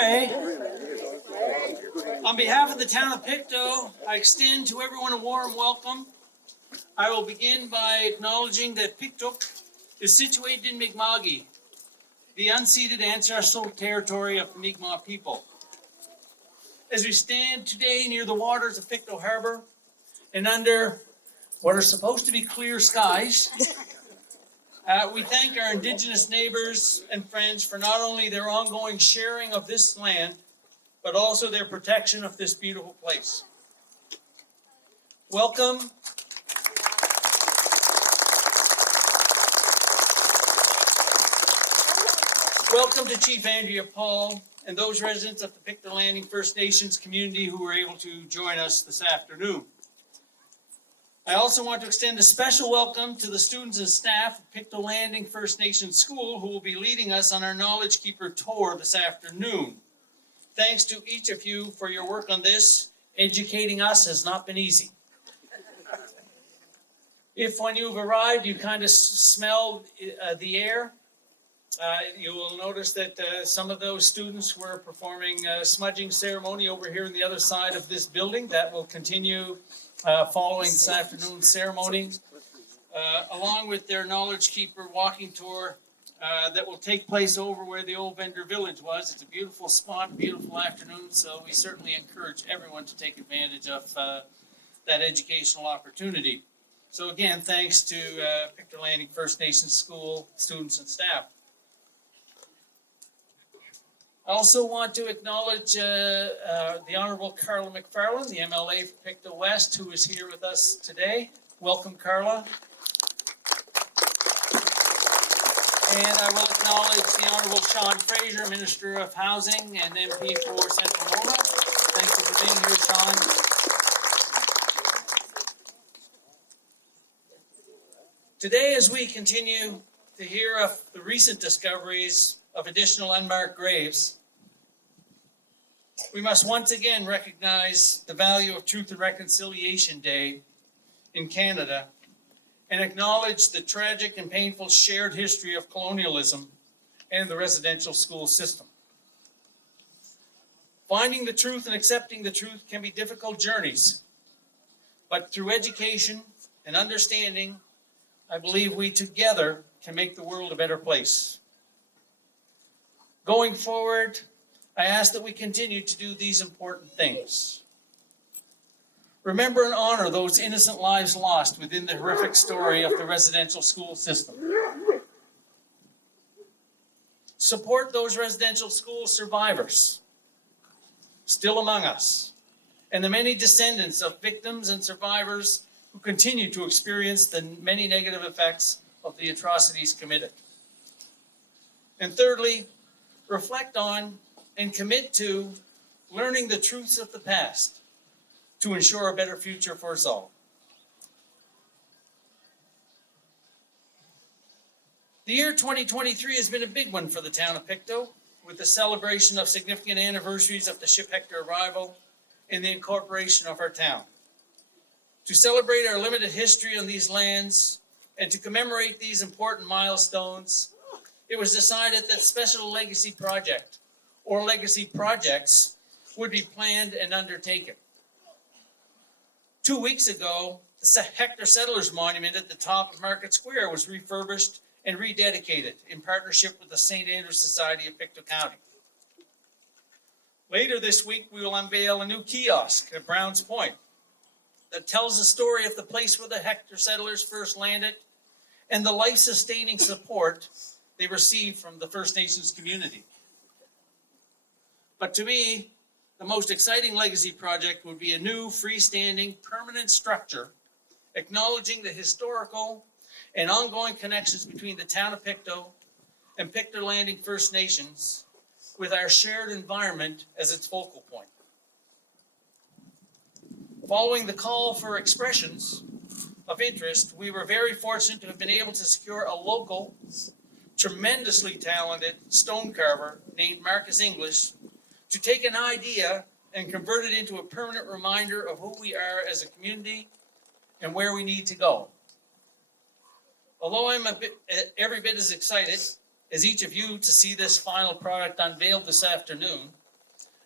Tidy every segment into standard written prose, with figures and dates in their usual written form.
underway. On behalf of the town of Pictou, I extend to everyone a warm welcome. I will begin by acknowledging that Pictou is situated in Mi'kma'ki, the unceded ancestral territory of the Mi'kmaq people. As we stand today near the waters of Pictou Harbor and under what are supposed to be clear skies, we thank our Indigenous neighbors and friends for not only their ongoing sharing of this land, but also their protection of this beautiful place. Welcome. Welcome to Chief Andrea Paul and those residents of the Pictou Landing First Nations community who were able to join us this afternoon. I also want to extend a special welcome to the students and staff of Pictou Landing First Nations School who will be leading us on our Knowledge Keeper tour this afternoon. Thanks to each of you for your work on this. Educating us has not been easy. If when you've arrived you kind of smell the air, you will notice that some of those students were performing a smudging ceremony over here on the other side of this building. That will continue following this afternoon's ceremony, along with their Knowledge Keeper walking tour that will take place over where the old vendor village was. It's a beautiful spot, beautiful afternoon, so we certainly encourage everyone to take advantage of that educational opportunity. So again, thanks to Pictou Landing First Nations School students and staff. I also want to acknowledge the Honourable Carla McFarland, the MLA for Pictou West, who is here with us today. Welcome, Carla. And I will acknowledge the Honourable Sean Fraser, Minister of Housing and MP for Central Mona. Thank you for being here, Sean. Today, as we continue to hear of the recent discoveries of additional unmarked graves, we must once again recognize the value of Truth and Reconciliation Day in Canada and acknowledge the tragic and painful shared history of colonialism and the residential school system. Finding the truth and accepting the truth can be difficult journeys, but through education and understanding, I believe we together can make the world a better place. Going forward, I ask that we continue to do these important things. Remember and honor those innocent lives lost within the horrific story of the residential school system. Support those residential school survivors still among us, and the many descendants of victims and survivors who continue to experience the many negative effects of the atrocities committed. And thirdly, reflect on and commit to learning the truths of the past to ensure a better future for us all. The year 2023 has been a big one for the town of Pictou, with the celebration of significant anniversaries of the ship Hector arrival and the incorporation of our town. To celebrate our limited history on these lands and to commemorate these important milestones, it was decided that special legacy project or legacy projects would be planned and undertaken. 2 weeks ago, the Hector Settlers Monument at the top of Market Square was refurbished and rededicated in partnership with the St. Andrews Society of Pictou County. Later this week, we will unveil a new kiosk at Browns Point that tells the story of the place where the Hector settlers first landed and the life-sustaining support they received from the First Nations community. But to me, the most exciting legacy project would be a new freestanding permanent structure acknowledging the historical and ongoing connections between the town of Pictou and Pictou Landing First Nations with our shared environment as its focal point. Following the call for expressions of interest, we were very fortunate to have been able to secure a local, tremendously talented stone carver named Marcus English to take an idea and convert it into a permanent reminder of who we are as a community and where we need to go. Although I'm every bit as excited as each of you to see this final product unveiled this afternoon,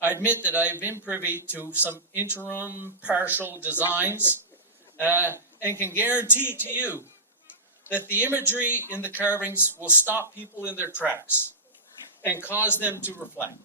I admit that I have been privy to some interim partial designs and can guarantee to you that the imagery in the carvings will stop people in their tracks and cause them to reflect.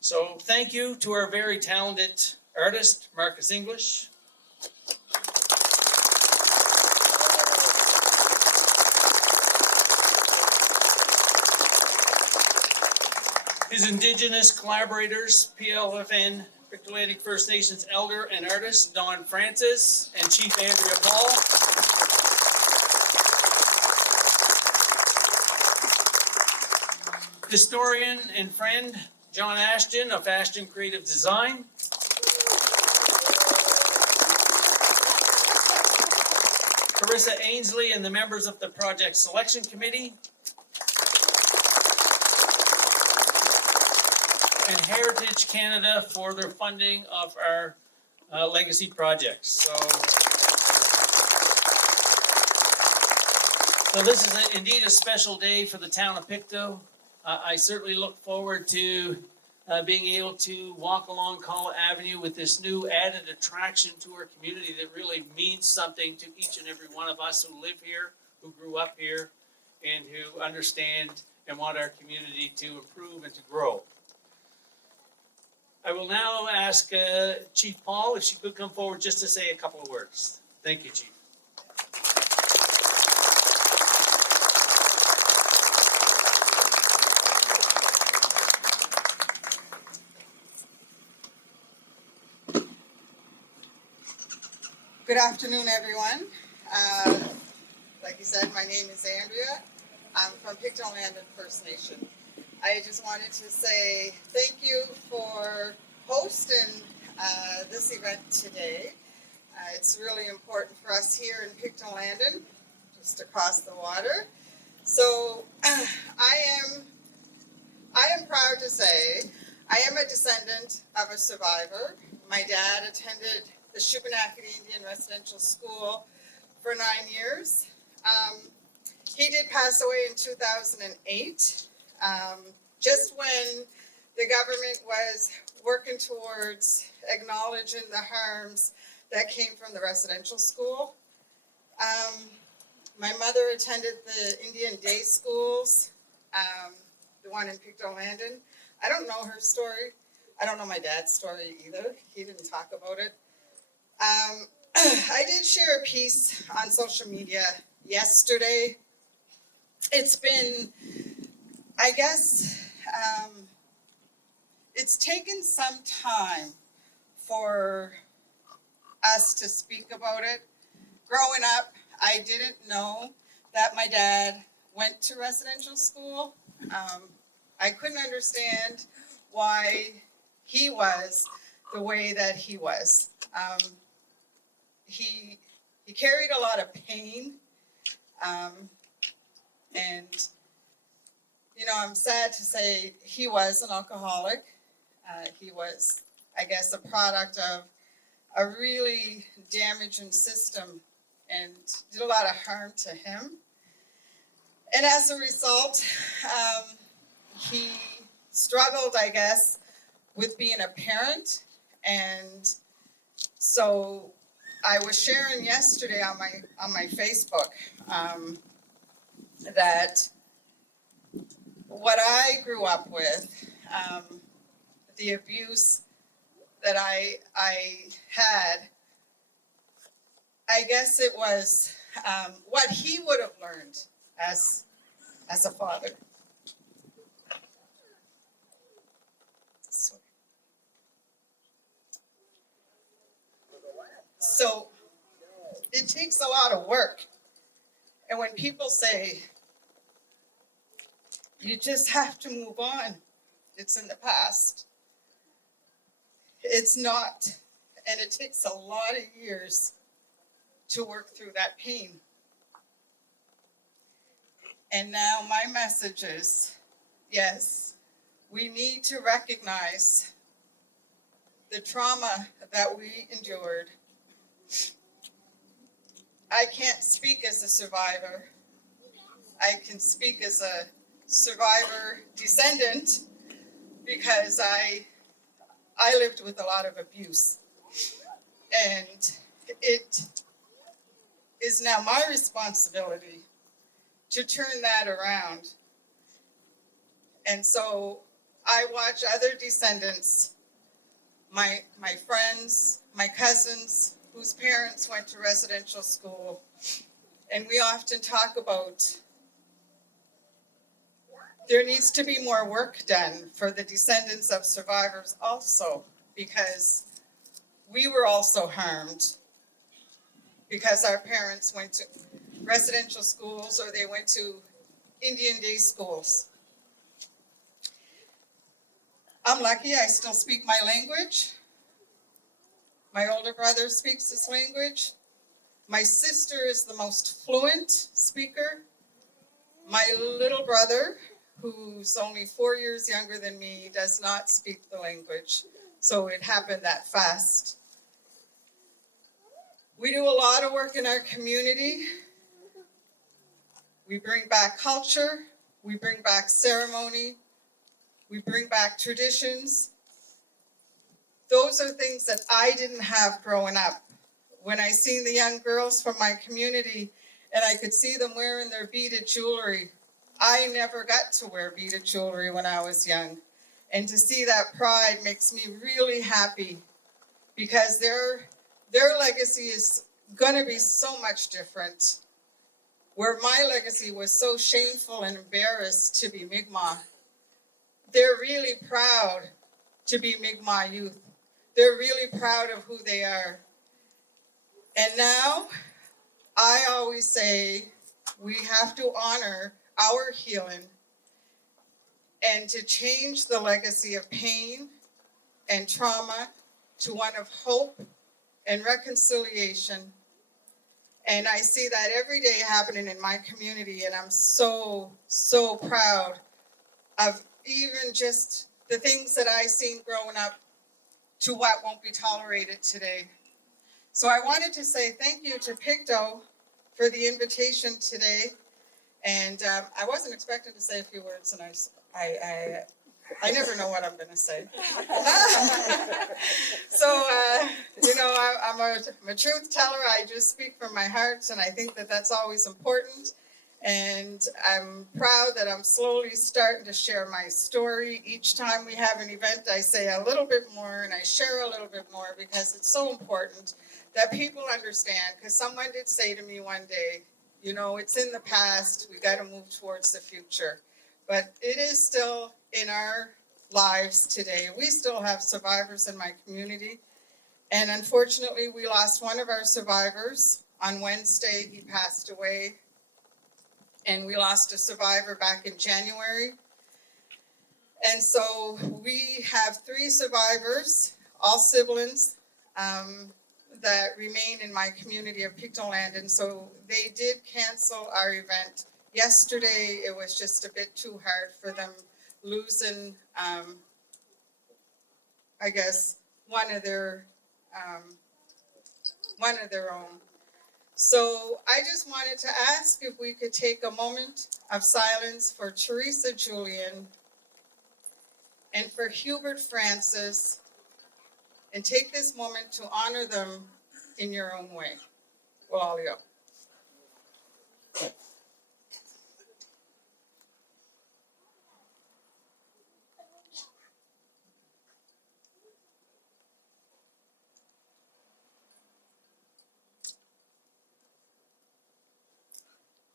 So thank you to our very talented artist, Marcus English. His Indigenous collaborators, PLFN, Pictou First Nations elder and artist, Don Francis, and Chief Andrea Paul. Historian and friend, John Ashton of Ashton Creative Design. Carissa Ainsley and the members of the Project Selection Committee. And Heritage Canada for their funding of our legacy projects. So this is indeed a special day for the town of Pictou. I certainly look forward to being able to walk along Calla Avenue with this new added attraction to our community that really means something to each and every one of us who live here, who grew up here, and who understand and want our community to improve and to grow. I will now ask Chief Paul if she could come forward just to say a couple of words. Thank you, Chief. Good afternoon, everyone. Like you said, my name is Andrea. I'm from Pictou First Nation. I just wanted to say thank you for hosting this event today. It's really important for us here in Pictou, just across the water. So I am proud to say I am a descendant of a survivor. My dad attended the Shubenacadie Indian Residential School for 9 years. He did pass away in 2008. Just when the government was working towards acknowledging the harms that came from the residential school. My mother attended the Indian day schools, the one in Pictou. I don't know her story. I don't know my dad's story either. He didn't talk about it. I did share a piece on social media yesterday. It's been, I guess, it's taken some time for us to speak about it. Growing up, I didn't know that my dad went to residential school. I couldn't understand why he was the way that he was. He carried a lot of pain, and you know, I'm sad to say he was an alcoholic. He was, I guess, a product of a really damaging system and did a lot of harm to him. And as a result, he struggled, I guess, with being a parent. And so I was sharing yesterday on my Facebook that what I grew up with, the abuse that I had, I guess it was what he would have learned as a father. So it takes a lot of work. And when people say, you just have to move on, it's in the past. It's not. And it takes a lot of years to work through that pain. And now my message is, yes, we need to recognize the trauma that we endured. I can't speak as a survivor. I can speak as a survivor descendant because I lived with a lot of abuse. And it is now my responsibility to turn that around. And so I watch other descendants, my friends, my cousins, whose parents went to residential school, and we often talk about there needs to be more work done for the descendants of survivors also, because we were also harmed because our parents went to residential schools or they went to Indian day schools. I'm lucky I still speak my language. My older brother speaks this language. My sister is the most fluent speaker. My little brother, who's only 4 years younger than me, does not speak the language. So it happened that fast. We do a lot of work in our community. We bring back culture. We bring back ceremony. We bring back traditions. Those are things that I didn't have growing up. When I seen the young girls from my community and I could see them wearing their beaded jewelry, I never got to wear beaded jewelry when I was young. And to see that pride makes me really happy because their legacy is going to be so much different. Where my legacy was so shameful and embarrassed to be Mi'kmaq, they're really proud to be Mi'kmaq youth. They're really proud of who they are. And now, I always say we have to honor our healing and to change the legacy of pain and trauma to one of hope and reconciliation. And I see that every day happening in my community, and I'm so, so proud of even just the things that I seen growing up to what won't be tolerated today. So I wanted to say thank you to Pictou for the invitation today. And I wasn't expecting to say a few words, and I never know what I'm going to say. So, I'm a truth teller. I just speak from my heart, and I think that that's always important. And I'm proud that I'm slowly starting to share my story. Each time we have an event, I say a little bit more, and I share a little bit more because it's so important that people understand. Because someone did say to me one day, it's in the past, we got to move towards the future. But it is still in our lives today. We still have survivors in my community. And unfortunately, we lost one of our survivors. On Wednesday, he passed away. And we lost a survivor back in January. And so we have 3 survivors, all siblings, that remain in my community of Pictou land. And so they did cancel our event. Yesterday, it was just a bit too hard for them, losing, I guess, one of their own. So I just wanted to ask if we could take a moment of silence for Teresa Julian and for Hubert Francis, and take this moment to honor them in your own way. Well, all you.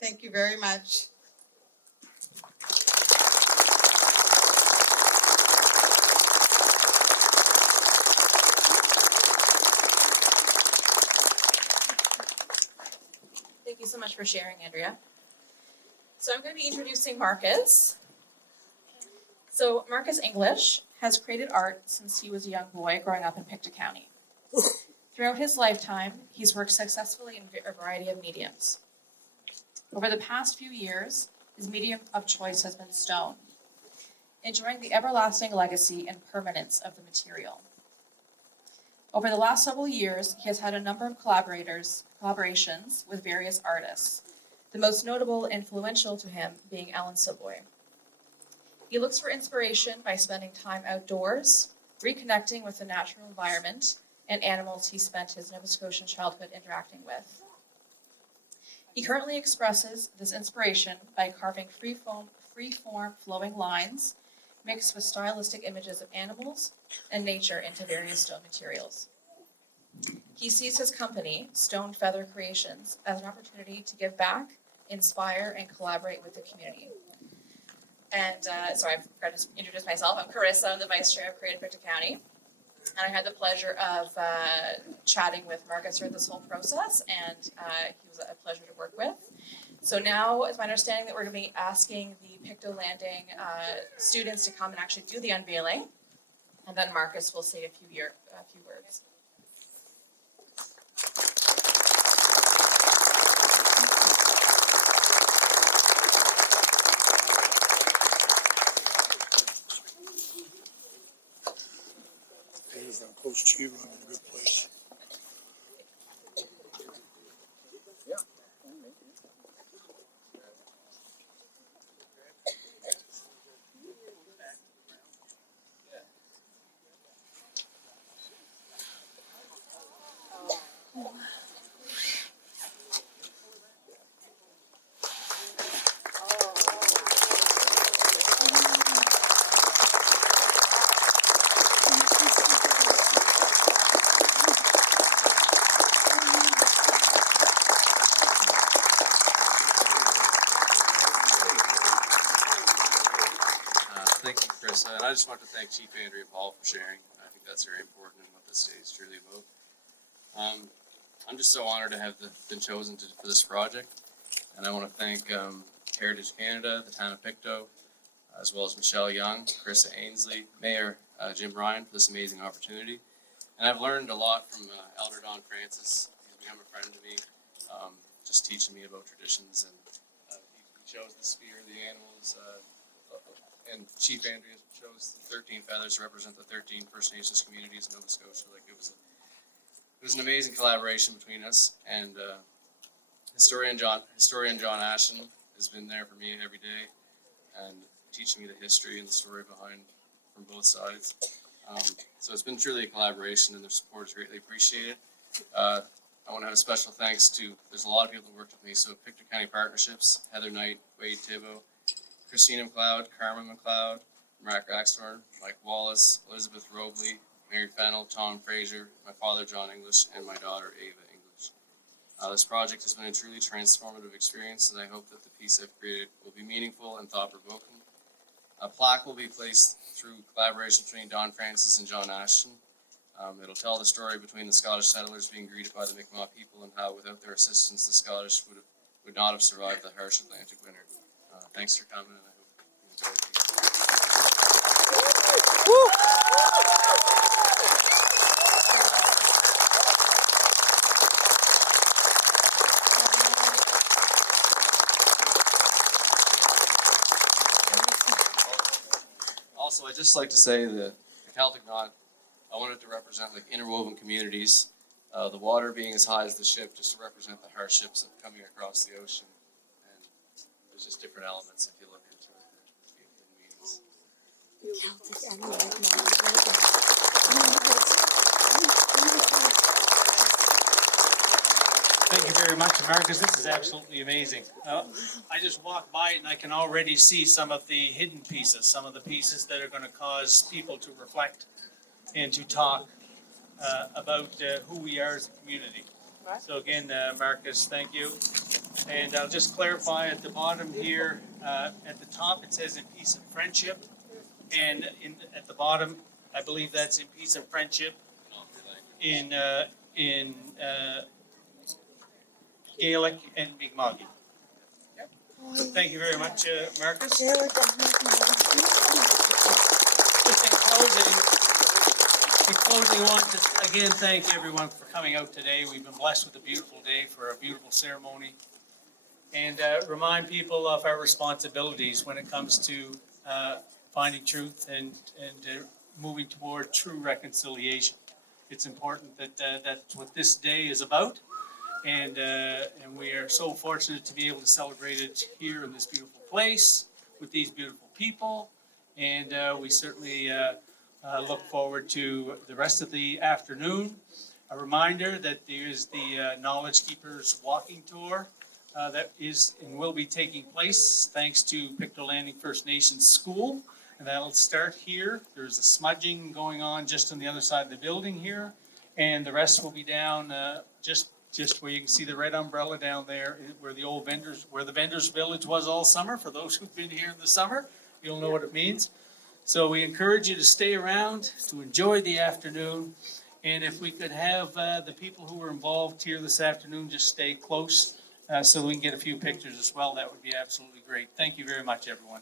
Thank you very much. Thank you so much for sharing, Andrea. So I'm going to be introducing Marcus. So Marcus English has created art since he was a young boy growing up in Pictou County. Throughout his lifetime, he's worked successfully in a variety of mediums. Over the past few years, his medium of choice has been stone, enjoying the everlasting legacy and permanence of the material. Over the last several years, he has had a number of collaborations with various artists, the most notable and influential to him being Alan Savoy. He looks for inspiration by spending time outdoors, reconnecting with the natural environment and animals he spent his Nova Scotian childhood interacting with. He currently expresses this inspiration by carving free-form flowing lines mixed with stylistic images of animals and nature into various stone materials. He sees his company, Stone Feather Creations, as an opportunity to give back, inspire, and collaborate with the community. And so I forgot to introduce myself. I'm Carissa, I'm the Vice Chair of Creative Pictou County. And I had the pleasure of chatting with Marcus throughout this whole process, and he was a pleasure to work with. So now it's my understanding that we're going to be asking the Pictou Landing students to come and actually do the unveiling, and then Marcus will say a few words. From Coach Chief, I'm in a good place. Thank you, Chris. And I just want to thank Chief Andrea Paul for sharing. I think that's very important in what this day is truly about. I'm just so honored to have been chosen for this project. And I want to thank Heritage Canada, the town of Pictou, as well as Michelle Young, Carissa Ainsley, Mayor Jim Ryan for this amazing opportunity. And I've learned a lot from Elder Don Francis. He's become a friend to me, just teaching me about traditions. And he chose the spear, the animals, and Chief Andrea chose the 13 feathers to represent the 13 First Nations communities in Nova Scotia. Like it was an amazing collaboration between us. And historian John Ashton has been there for me every day and teaching me the history and the story behind from both sides. So it's been truly a collaboration, and their support is greatly appreciated. I want to have a special thanks to, there's a lot of people who worked with me, so Pictou County Partnerships, Heather Knight, Wade Thibault, Christina McLeod, Carmen McLeod, Mark Axtorn, Mike Wallace, Elizabeth Robley, Mary Fennell, Tom Fraser, my father John English, and my daughter Ava English. This project has been a truly transformative experience, and I hope that the piece I've created will be meaningful and thought-provoking. A plaque will be placed through collaboration between Don Francis and John Ashton. It'll tell the story between the Scottish settlers being greeted by the Mi'kmaq people and how without their assistance the Scottish would not have survived the harsh Atlantic winter. Thanks for coming, and I hope you enjoy it. Also, I'd just like to say that the Celtic knot, I wanted to represent like interwoven communities, the water being as high as the ship, just to represent the hardships of coming across the ocean. And there's just different elements if you look into it. Thank you very much, Marcus. This is absolutely amazing. I just walked by it and I can already see some of the hidden pieces, some of the pieces that are going to cause people to reflect and to talk about who we are as a community. So again, Marcus, thank you. And I'll just clarify at the bottom here, at the top it says in peace and friendship. And at the bottom, I believe that's in peace and friendship in Gaelic and Mi'kmaq. Thank you very much, Marcus. Just in closing, I want to again thank everyone for coming out today. We've been blessed with a beautiful day for a beautiful ceremony, and remind people of our responsibilities when it comes to finding truth and moving toward true reconciliation. It's important that that's what this day is about. And we are so fortunate to be able to celebrate it here in this beautiful place with these beautiful people And we certainly look forward to the rest of the afternoon. A reminder that there is the Knowledge Keepers walking tour that is and will be taking place thanks to Pictou Landing First Nations School. And that'll start here. There's a smudging going on just on the other side of the building here. And the rest will be down just where you can see the red umbrella down there, where the vendors village was all summer. For those who've been here in the summer, you'll know what it means. So we encourage you to stay around, to enjoy the afternoon. And if we could have the people who were involved here this afternoon just stay close so we can get a few pictures as well, that would be absolutely great. Thank you very much, everyone.